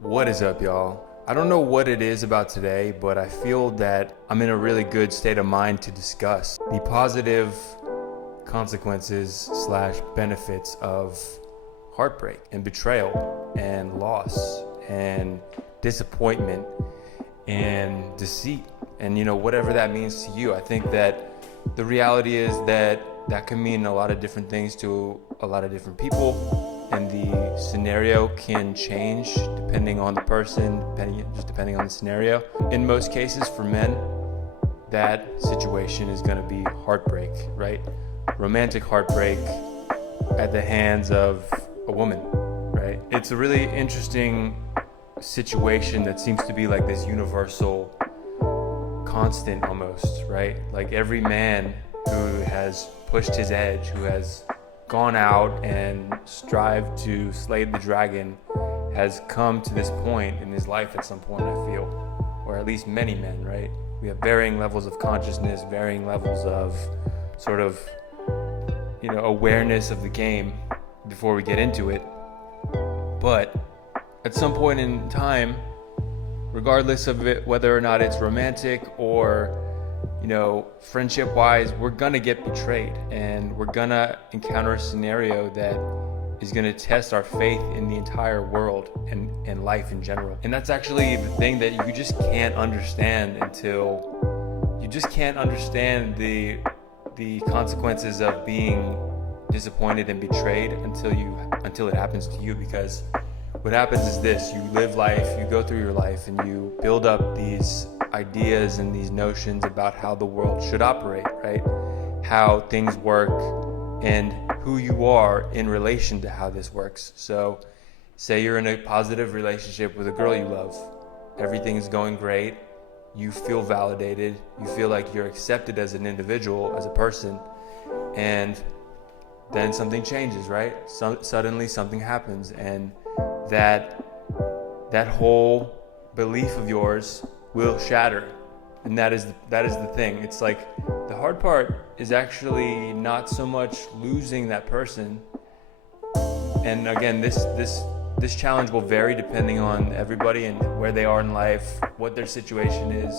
What is up, y'all? I don't know what it is about today, but I feel that I'm in a really good state of mind to discuss the positive consequences slash benefits of heartbreak and betrayal and loss and disappointment and deceit and whatever that means to you. I think that the reality is that can mean a lot of different things to a lot of different people, and the scenario can change depending on the person, depending on the scenario. In most cases, for men, that situation is going to be heartbreak, right? Romantic heartbreak at the hands of a woman, right? It's a really interesting situation that seems to be like this universal constant almost, right? Like every man who has pushed his edge, who has gone out and strived to slay the dragon, has come to this point in his life at some point, I feel. Or at least many men, right? We have varying levels of consciousness, varying levels of sort of, awareness of the game before we get into it. But at some point in time, regardless of it, whether or not it's romantic or friendship wise, we're gonna get betrayed, and we're gonna encounter a scenario that is gonna test our faith in the entire world and life in general. And that's actually the thing that you just can't understand until you just can't understand the consequences of being disappointed and betrayed until it happens to you. Because what happens is this: you live life, you go through your life, and you build up these ideas and these notions about how the world should operate, right? How things work and who you are in relation to how this works. So say you're in a positive relationship with a girl you love. Everything is going great. You feel validated. You feel like you're accepted as an individual, as a person. And then something changes, right? Suddenly something happens, and that whole belief of yours will shatter. And that is the thing. It's like the hard part is actually not so much losing that person. And again, this challenge will vary depending on everybody and where they are in life, what their situation is,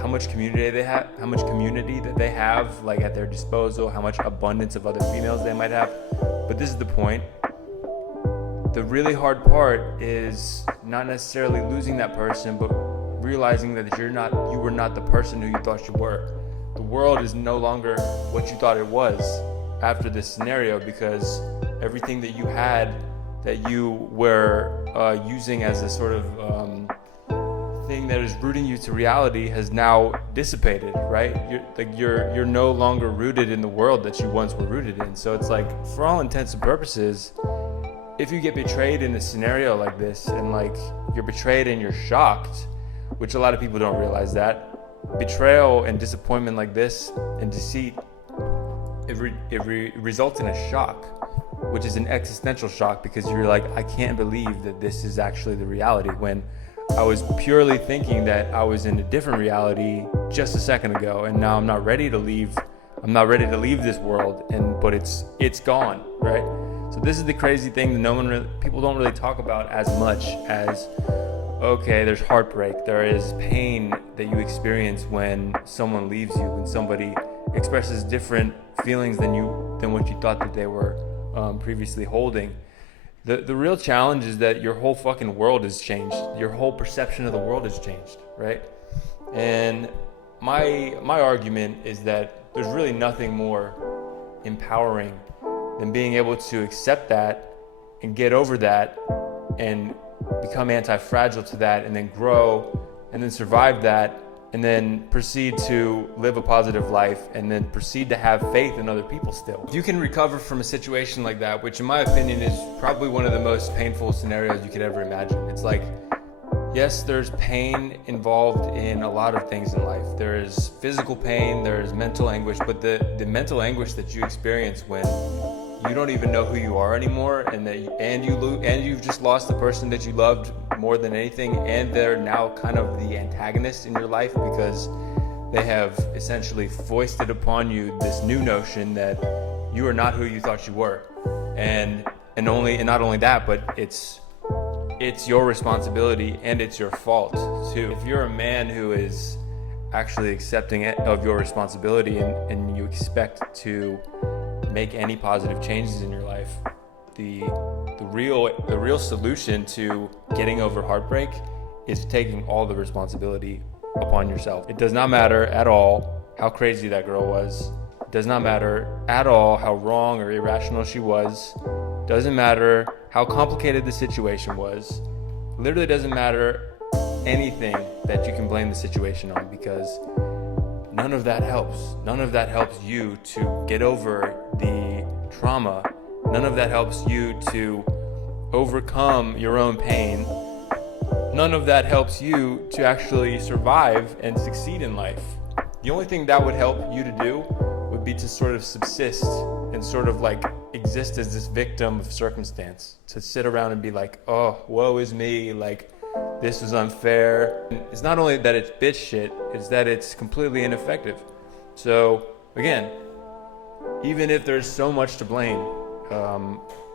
how much community that they have like at their disposal, how much abundance of other females they might have. But this is the point. The really hard part is not necessarily losing that person, but realizing that you were not the person who you thought you were. The world is no longer what you thought it was after this scenario, because everything that you had, that you were using as a sort of thing that is rooting you to reality, has now dissipated, right? You're no longer rooted in the world that you once were rooted in. So it's like, for all intents and purposes, if you get betrayed in a scenario like this, and like you're betrayed and you're shocked, which a lot of people don't realize, that betrayal and disappointment like this and deceit, it results in a shock, which is an existential shock, because you're like, I can't believe that this is actually the reality, when I was purely thinking that I was in a different reality just a second ago, and now I'm not ready to leave this world, but it's gone, right? So this is the crazy thing that people don't really talk about as much as, okay, there's heartbreak, there is pain that you experience when someone leaves you, when somebody expresses different feelings than what you thought that they were previously holding. The real challenge is that your whole fucking world has changed. Your whole perception of the world has changed, right? And my argument is that there's really nothing more empowering than being able to accept that and get over that and become anti-fragile to that, and then grow, and then survive that, and then proceed to live a positive life, and then proceed to have faith in other people still. If you can recover from a situation like that, which in my opinion is probably one of the most painful scenarios you could ever imagine. It's like, yes, there's pain involved in a lot of things in life. There is physical pain, there is mental anguish, but the mental anguish that you experience when you don't even know who you are anymore, and you've just lost the person that you loved more than anything, and they're now kind of the antagonist in your life because they have essentially foisted upon you this new notion that you are not who you thought you were, and not only that, but it's your responsibility and it's your fault too. If you're a man who is actually accepting of your responsibility and you expect to make any positive changes in your life, the real solution to getting over heartbreak is taking all the responsibility upon yourself. It does not matter at all how crazy that girl was. It does not matter at all how wrong or irrational she was. It doesn't matter how complicated the situation was. It literally doesn't matter anything that you can blame the situation on, because none of that helps. None of that helps you to get over the trauma. None of that helps you to overcome your own pain. None of that helps you to actually survive and succeed in life. The only thing that would help you to do would be to sort of subsist and sort of like exist as this victim of circumstance, to sit around and be like, oh, woe is me, like this is unfair. And it's not only that it's bitch shit, it's that it's completely ineffective. So again, even if there's so much to blame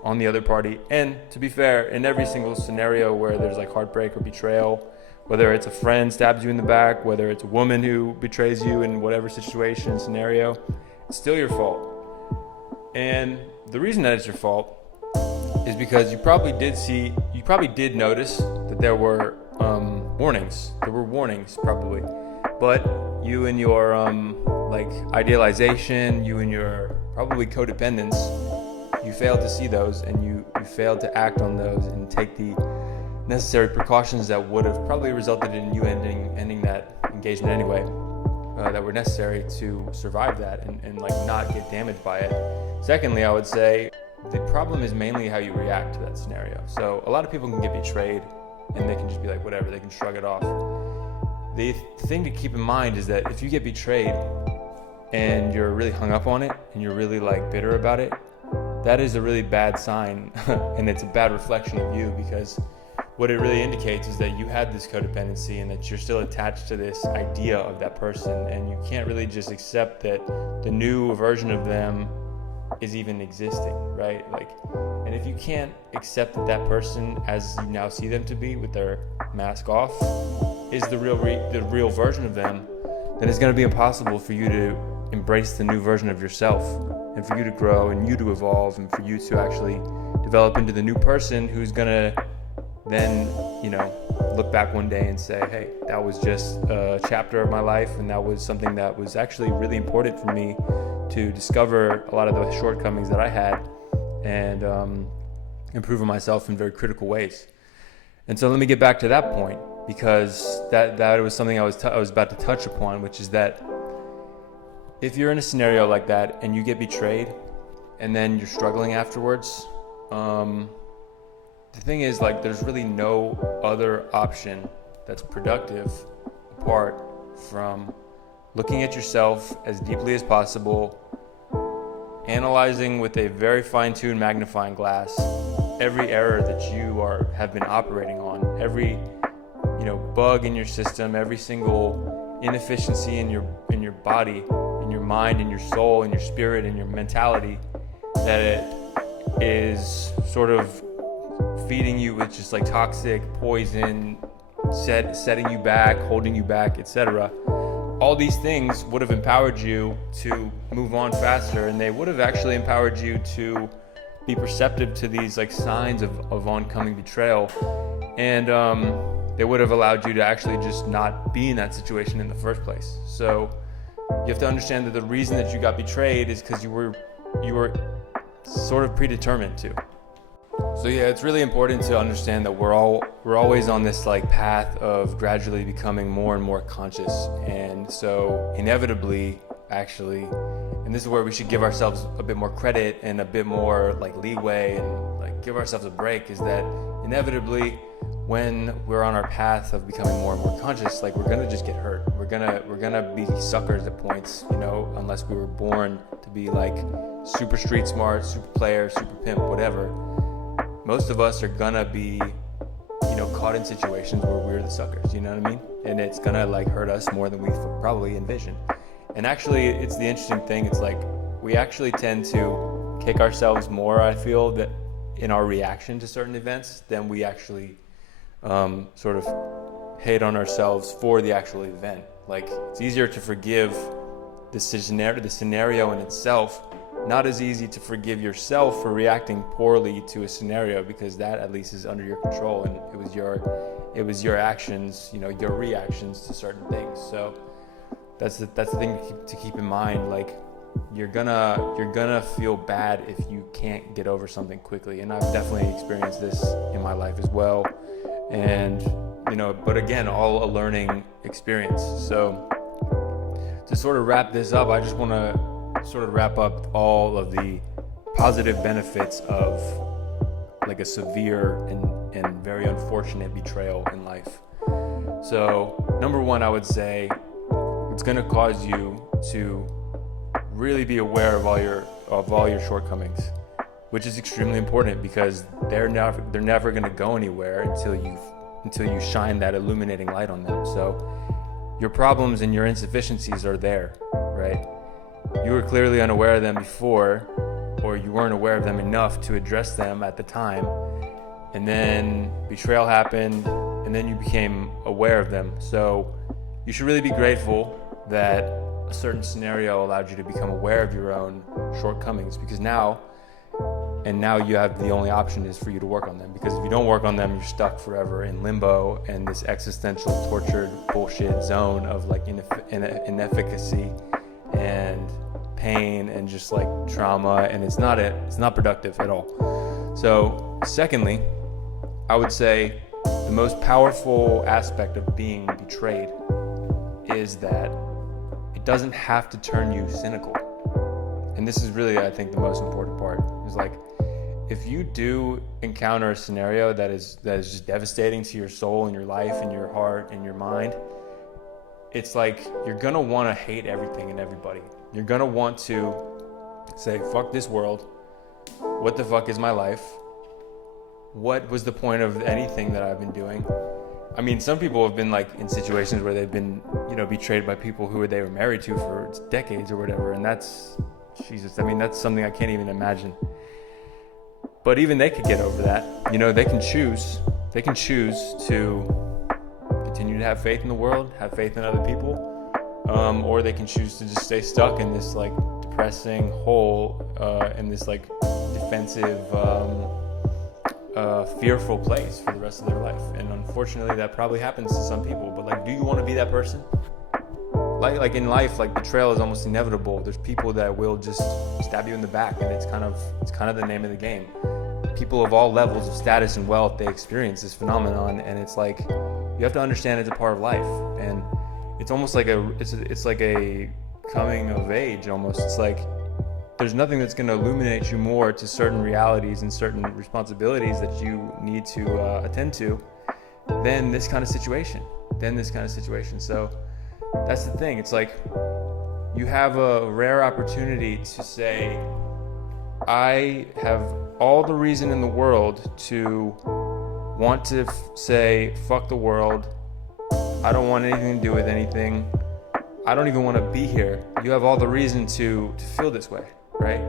on the other party, and to be fair, in every single scenario where there's like heartbreak or betrayal, whether it's a friend stabs you in the back, whether it's a woman who betrays you in whatever situation, scenario, it's still your fault. And the reason that it's your fault is because you probably did notice that there were warnings. There were warnings probably, but you and your like idealization, you and your probably codependence, you failed to see those, and you failed to act on those and take the necessary precautions that would have probably resulted in you ending that engagement anyway, that were necessary to survive that and like not get damaged by it. Secondly, I would say the problem is mainly how you react to that scenario. So a lot of people can get betrayed and they can just be like, whatever, they can shrug it off. The thing to keep in mind is that if you get betrayed and you're really hung up on it and you're really like bitter about it, that is a really bad sign and it's a bad reflection of you, because what it really indicates is that you had this codependency and that you're still attached to this idea of that person, and you can't really just accept that the new version of them is even existing, right? Like, and if you can't accept that that person as you now see them to be with their mask off is the real version of them, then it's going to be impossible for you to embrace the new version of yourself, and for you to grow and you to evolve, and for you to actually develop into the new person who's going to then, you know, look back one day and say, hey, that was just a chapter of my life, and that was something that was actually really important for me to discover a lot of the shortcomings that I had and improve on myself in very critical ways. And so let me get back to that point, because that was something I was about to touch upon, which is that if you're in a scenario like that and you get betrayed and then you're struggling afterwards, the thing is, like, there's really no other option that's productive apart from looking at yourself as deeply as possible, analyzing with a very fine-tuned magnifying glass every error that you have been operating on, every bug in your system, every single inefficiency in your body, in your mind, in your soul, in your spirit, in your mentality, that it is sort of feeding you with just like toxic poison, setting you back, holding you back, etc. All these things would have empowered you to move on faster, and they would have actually empowered you to be perceptive to these like signs of oncoming betrayal, and they would have allowed you to actually just not be in that situation in the first place. So you have to understand that the reason that you got betrayed is because you were sort of predetermined to. So yeah, it's really important to understand that we're always on this like path of gradually becoming more and more conscious, and so inevitably, actually, and this is where we should give ourselves a bit more credit and a bit more like leeway and like give ourselves a break, is that inevitably, when we're on our path of becoming more and more conscious, like we're gonna just get hurt. We're gonna be suckers at points, unless we were born to be like super street smart, super player, super pimp, whatever. Most of us are gonna be, caught in situations where we're the suckers, you know what I mean? And it's gonna like hurt us more than we probably envision. And actually, it's the interesting thing. It's like we actually tend to kick ourselves more, I feel, that in our reaction to certain events than we actually sort of hate on ourselves for the actual event. Like, it's easier to forgive the scenario in itself, not as easy to forgive yourself for reacting poorly to a scenario, because that at least is under your control, and it was your actions, your reactions to certain things. So that's the thing to keep in mind. Like, you're gonna feel bad if you can't get over something quickly, and I've definitely experienced this in my life as well. And but again, all a learning experience. So to sort of wrap this up, I just want to sort of wrap up all of the positive benefits of like a severe and very unfortunate betrayal in life. So number one, I would say it's going to cause you to really be aware of all your shortcomings, which is extremely important, because they're never going to go anywhere until you shine that illuminating light on them. So your problems and your insufficiencies are there, right? You were clearly unaware of them before, or you weren't aware of them enough to address them at the time, and then betrayal happened, and then you became aware of them. So you should really be grateful that a certain scenario allowed you to become aware of your own shortcomings, because now you have the only option is for you to work on them. Because if you don't work on them, you're stuck forever in limbo and this existential tortured bullshit zone of like inefficacy and pain and just like trauma, and it's not productive at all. So secondly, I would say the most powerful aspect of being betrayed is that it doesn't have to turn you cynical. And this is really, I think, the most important part. Is like, if you do encounter a scenario that is just devastating to your soul and your life and your heart and your mind, it's like you're gonna want to hate everything and everybody. You're gonna want to say, fuck this world. What the fuck is my life? What was the point of anything that I've been doing? I mean, some people have been like in situations where they've been, betrayed by people who they were married to for decades or whatever. And that's, Jesus, I mean, that's something I can't even imagine. But even they could get over that. They can choose to continue to have faith in the world, have faith in other people, or they can choose to just stay stuck in this like depressing hole, in this like defensive, fearful place for the rest of their life. And unfortunately, that probably happens to some people. But like, do you want to be that person? Like in life, like betrayal is almost inevitable. There's people that will just stab you in the back, and it's kind of the name of the game. People of all levels of status and wealth, they experience this phenomenon, and it's like you have to understand it's a part of life. And it's almost like it's like a coming of age almost. It's like there's nothing that's going to illuminate you more to certain realities and certain responsibilities that you need to attend to than this kind of situation. So that's the thing. It's like you have a rare opportunity to say, I have all the reason in the world to want to say, fuck the world. I don't want anything to do with anything. I don't even want to be here. You have all the reason to feel this way, right?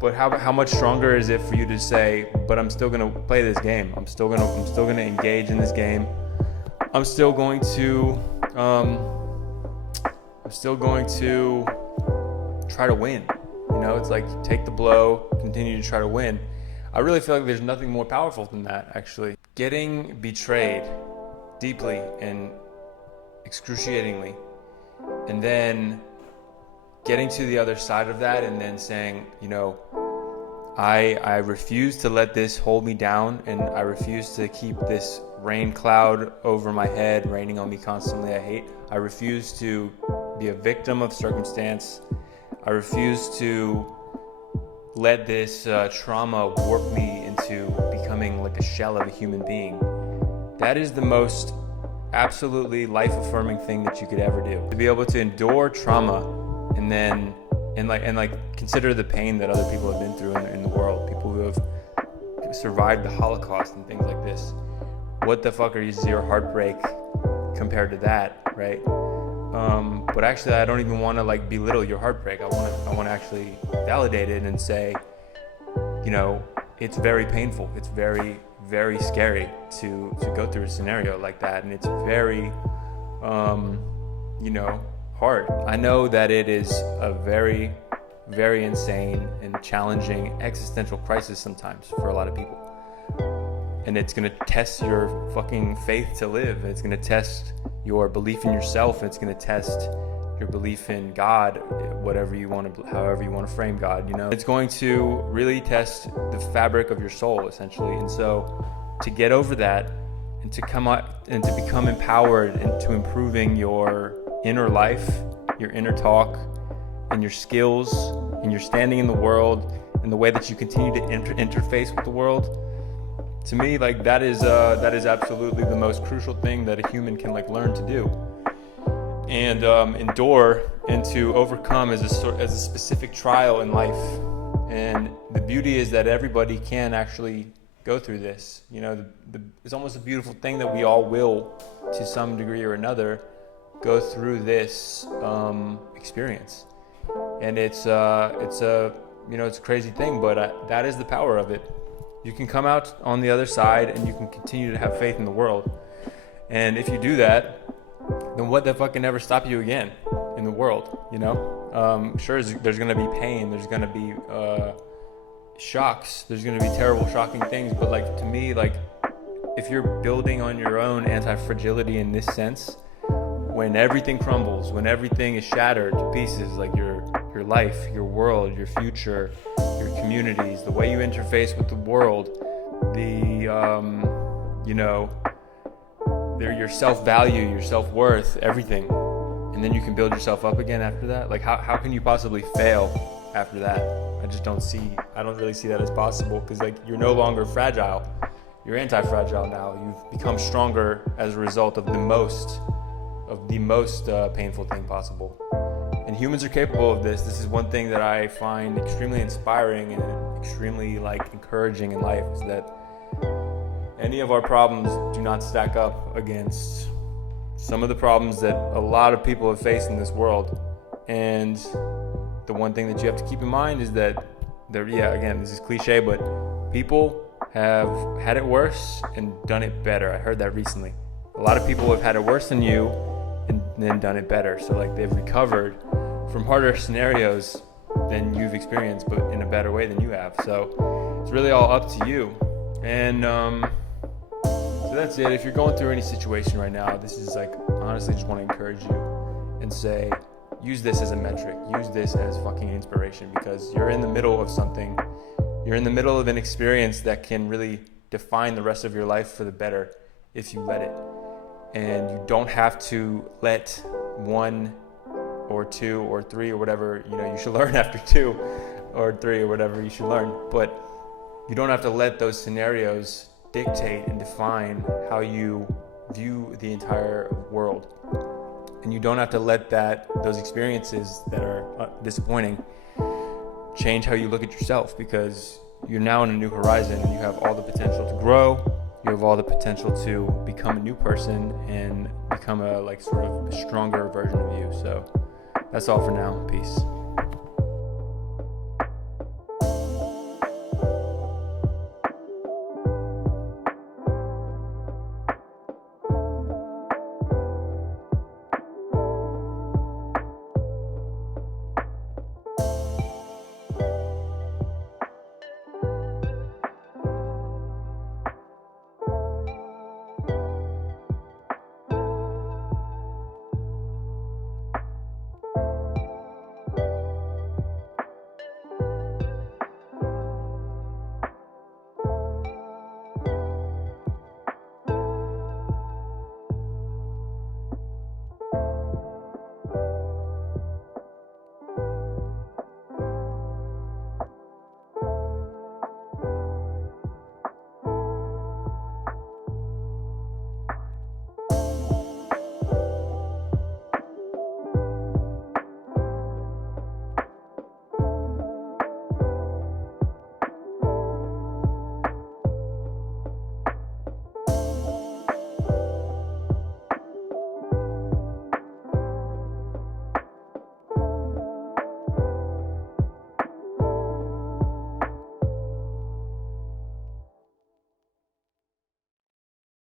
But how much stronger is it for you to say, but I'm still going to play this game. I'm still going to engage in this game. I'm still going to try to win. It's like take the blow, continue to try to win. I really feel like there's nothing more powerful than that, actually. Getting betrayed deeply and excruciatingly, and then getting to the other side of that and then saying, I refuse to let this hold me down, and I refuse to keep this rain cloud over my head, raining on me constantly. I refuse to be a victim of circumstance. I refuse to let this trauma warp me into becoming like a shell of a human being. That is the most absolutely life-affirming thing that you could ever do. To be able to endure trauma and then consider the pain that other people have been through in the world, people who have survived the Holocaust and things like this. What the fuck is your heartbreak compared to that, right? But actually, I don't even want to like belittle your heartbreak. I want to actually validate it and say, it's very painful. It's very, very scary to go through a scenario like that, and it's very hard. I know that it is a very, very insane and challenging existential crisis sometimes for a lot of people, and it's going to test your fucking faith to live. It's going to test your belief in yourself. It's going to test your belief in God, however you want to frame God, It's going to really test the fabric of your soul, essentially. And so to get over that and to come out and to become empowered into improving your inner life, your inner talk, and your skills, and your standing in the world, and the way that you continue to interface with the world, to me, like, that is absolutely the most crucial thing that a human can learn to do, and endure and to overcome as a specific trial in life. And the beauty is that everybody can actually go through this. It's almost a beautiful thing that we all will, to some degree or another, go through this experience. And it's a crazy thing, but that is the power of it. You can come out on the other side, and you can continue to have faith in the world. And if you do that, then what the fuck can never stop you again in the world, Sure, there's going to be pain, there's going to be shocks, there's going to be terrible, shocking things, but to me, if you're building on your own anti-fragility in this sense, when everything crumbles, when everything is shattered to pieces, your life, your world, your future, your communities, the way you interface with the world, your self-value, your self-worth, everything. And then you can build yourself up again after that. How can you possibly fail after that? I don't really see that as possible, because you're no longer fragile. You're anti-fragile now. You've become stronger as a result of the most painful thing possible. And humans are capable of this. This is one thing that I find extremely inspiring and extremely encouraging in life, is that any of our problems do not stack up against some of the problems that a lot of people have faced in this world. And the one thing that you have to keep in mind is that again, this is cliche, but people have had it worse and done it better. I heard that recently. A lot of people have had it worse than you and then done it better. So they've recovered from harder scenarios than you've experienced, but in a better way than you have. So it's really all up to you. And so that's it. If you're going through any situation right now, this is honestly just want to encourage you and say, use this as a metric. Use this as fucking inspiration, because you're in the middle of something. You're in the middle of an experience that can really define the rest of your life for the better if you let it. And you don't have to let one or two or three or whatever, you should learn after 2 or 3 or whatever you should learn. But you don't have to let those scenarios dictate and define how you view the entire world. And you don't have to let those experiences that are disappointing change how you look at yourself, because you're now in a new horizon and you have all the potential to grow. You have all the potential to become a new person and become a sort of a stronger version of you. So that's all for now. Peace.